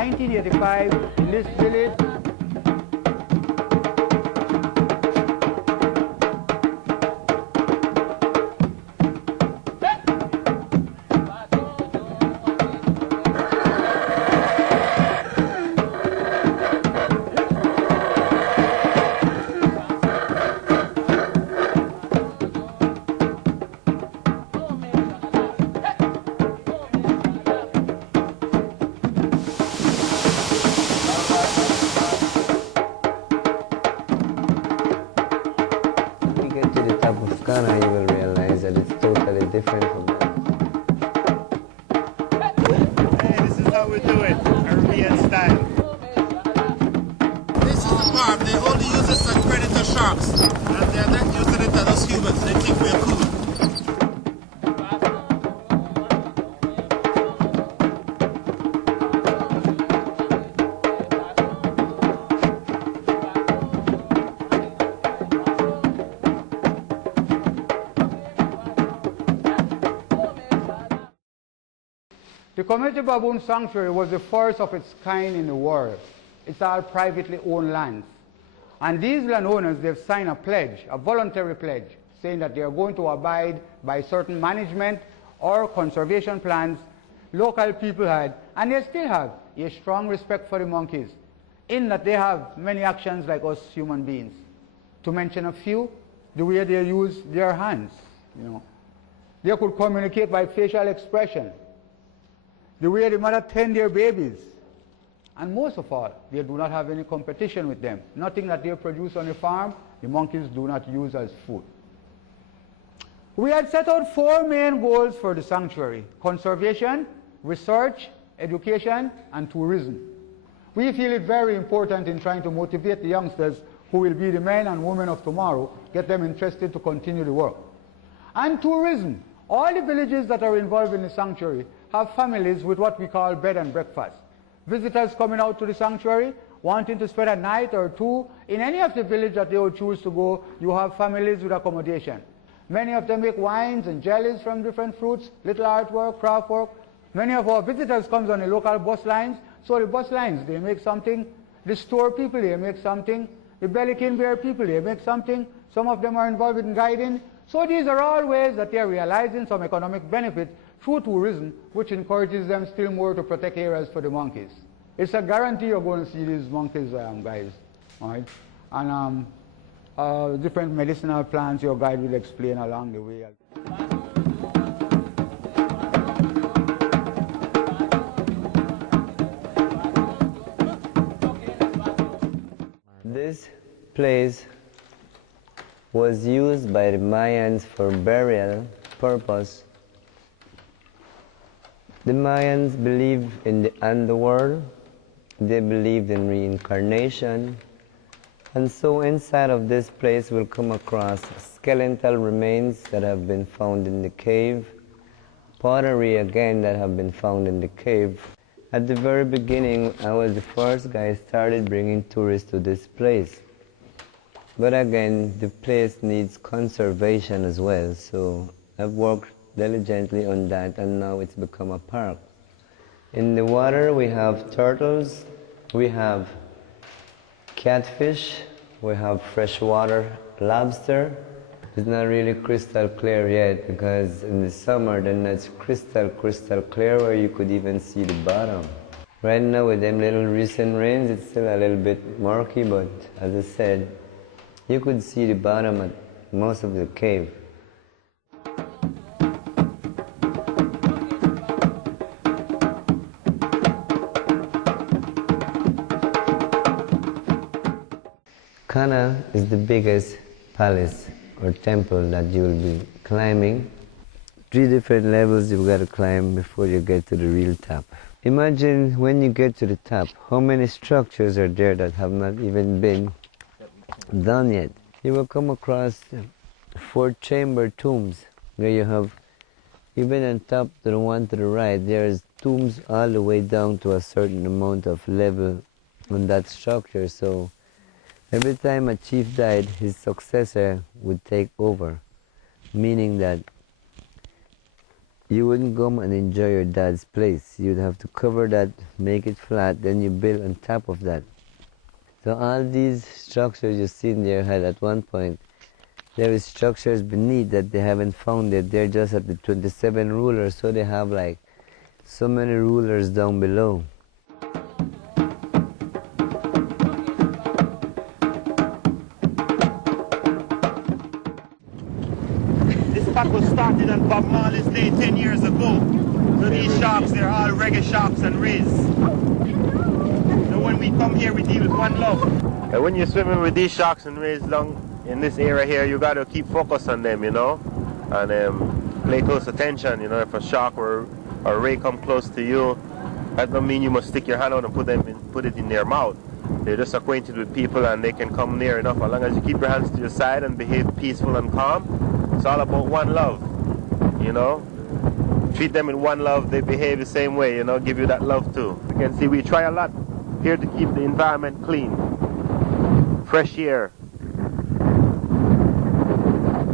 1985, Belize Village. You will realize that it's totally different from that. Hey, this is how we do it, Caribbean style. This is the farm. They only use this on predator sharks. And they're not using it on us humans. They think we're cool. The Community Baboon Sanctuary was the first of its kind in the world. It's all privately owned lands. And these landowners, they've signed a pledge, a voluntary pledge, saying that they are going to abide by certain management or conservation plans local people had, and they still have a strong respect for the monkeys, in that they have many actions like us human beings. To mention a few, the way they use their hands, They could communicate by facial expression. The way the mother tend their babies. And most of all, they do not have any competition with them. Nothing that they produce on the farm, the monkeys do not use as food. We had set out 4 main goals for the sanctuary: conservation, research, education, and tourism. We feel it very important in trying to motivate the youngsters who will be the men and women of tomorrow, get them interested to continue the work. And tourism. All the villages that are involved in the sanctuary have families with what we call bed and breakfast. Visitors coming out to the sanctuary, wanting to spend a night or 2 in any of the villages that they would choose to go, you have families with accommodation. Many of them make wines and jellies from different fruits, little artwork, craft work. Many of our visitors come on the local bus lines, so the bus lines, they make something. The store people, they make something. The Belikin Bear people, they make something. Some of them are involved in guiding. So these are all ways that they are realizing some economic benefit through tourism, which encourages them still more to protect areas for the monkeys. It's a guarantee you're going to see these monkeys, guys. All right? And different medicinal plants your guide will explain along the way. This place was used by the Mayans for burial purpose. The Mayans believed in the underworld, they believed in reincarnation, and so inside of this place we'll come across skeletal remains that have been found in the cave, pottery again that have been found in the cave. At the very beginning, I was the first guy started bringing tourists to this place. But again, the place needs conservation as well, so I've worked diligently on that, and now it's become a park. In the water we have turtles, we have catfish, we have freshwater lobster. It's not really crystal clear yet, because in the summer then it's crystal clear where you could even see the bottom. Right now with them little recent rains, it's still a little bit murky, but as I said, you could see the bottom at most of the cave. Kana is the biggest palace or temple that you will be climbing. 3 different levels you've got to climb before you get to the real top. Imagine when you get to the top, how many structures are there that have not even been done yet. You will come across 4 chamber tombs where you have, even on top to the one to the right, there's tombs all the way down to a certain amount of level on that structure. So every time a chief died, his successor would take over, meaning that you wouldn't come and enjoy your dad's place. You'd have to cover that, make it flat, then you build on top of that. So all these structures you see in their head, at one point, there is structures beneath that they haven't found yet. They're just at the 27 rulers, so they have like so many rulers down below. This spot was started on Bob Marley's day 10 years ago. So these sharks, they're all reggae sharks and rays. So when we come here, we deal with one love. And when you're swimming with these sharks and rays long in this area here, you got to keep focus on them, you know, and pay close attention. You know, if a shark or a ray come close to you, that don't mean you must stick your hand out and put it in their mouth. They're just acquainted with people and they can come near enough. As long as you keep your hands to your side and behave peaceful and calm, it's all about one love, you know. Treat them with one love, they behave the same way, you know, give you that love too. You can see we try a lot here to keep the environment clean. Fresh air,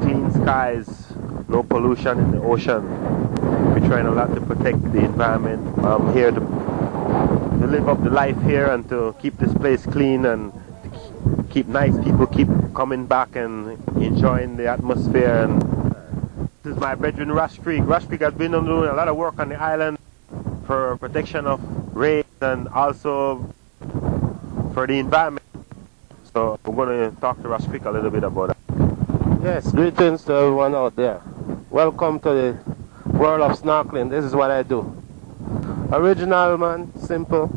clean skies, no pollution in the ocean. We're trying a lot to protect the environment. I'm here to live up the life here and to keep this place clean and to keep nice people keep coming back and enjoying the atmosphere. And this is my brethren Rush Creek. Rush Creek has been doing a lot of work on the island for protection of rays and also for the environment. So we're going to talk to Rush Creek a little bit about that. Yes, greetings to everyone out there. Welcome to the world of snorkeling. This is what I do. Original, man, simple.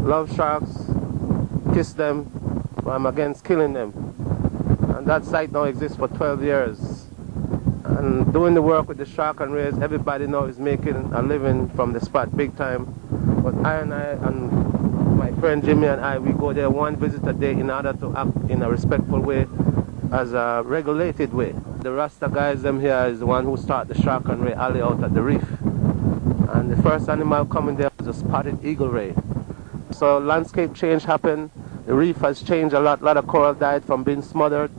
Love sharks, kiss them, but I'm against killing them. And that site now exists for 12 years. And doing the work with the shark and rays, everybody now is making a living from the spot big time. But I and my friend Jimmy and I, we go there one visit a day in order to act in a respectful way, as a regulated way. The Rasta guys, them here, is the one who start the shark and ray alley out at the reef. And the first animal coming there was a spotted eagle ray. So landscape change happened. The reef has changed a lot. A lot of coral died from being smothered.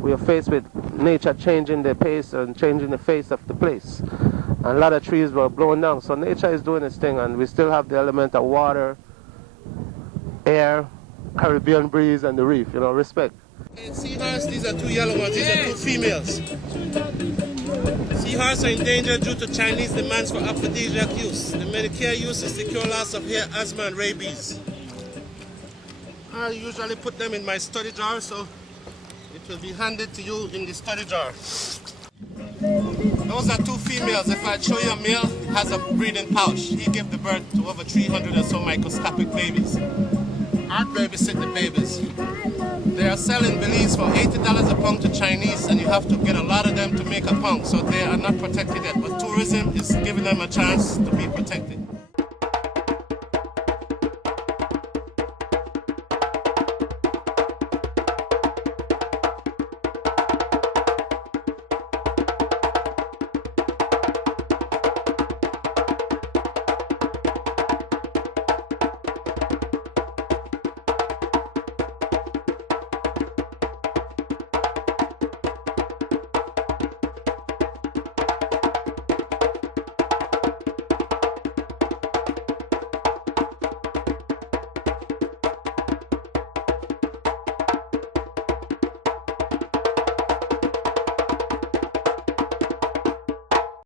We are faced with nature changing the pace and changing the face of the place. And a lot of trees were blown down. So nature is doing its thing, and we still have the element of water, air, Caribbean breeze, and the reef. You know, respect. Seahorse, these are two yellow ones, these are two females. Seahorse are endangered due to Chinese demands for aphrodisiac use. The Medicare use is to cure loss of hair, asthma, and rabies. I usually put them in my study jar, so it will be handed to you in the study jar. Those are two females. If I show you a male, it has a breeding pouch. He gave the birth to over 300 or so microscopic babies. Art babysit the babies. They are selling Belize for $80 a pound to Chinese, and you have to get a lot of them to make a pound, so they are not protected yet. But tourism is giving them a chance to be protected.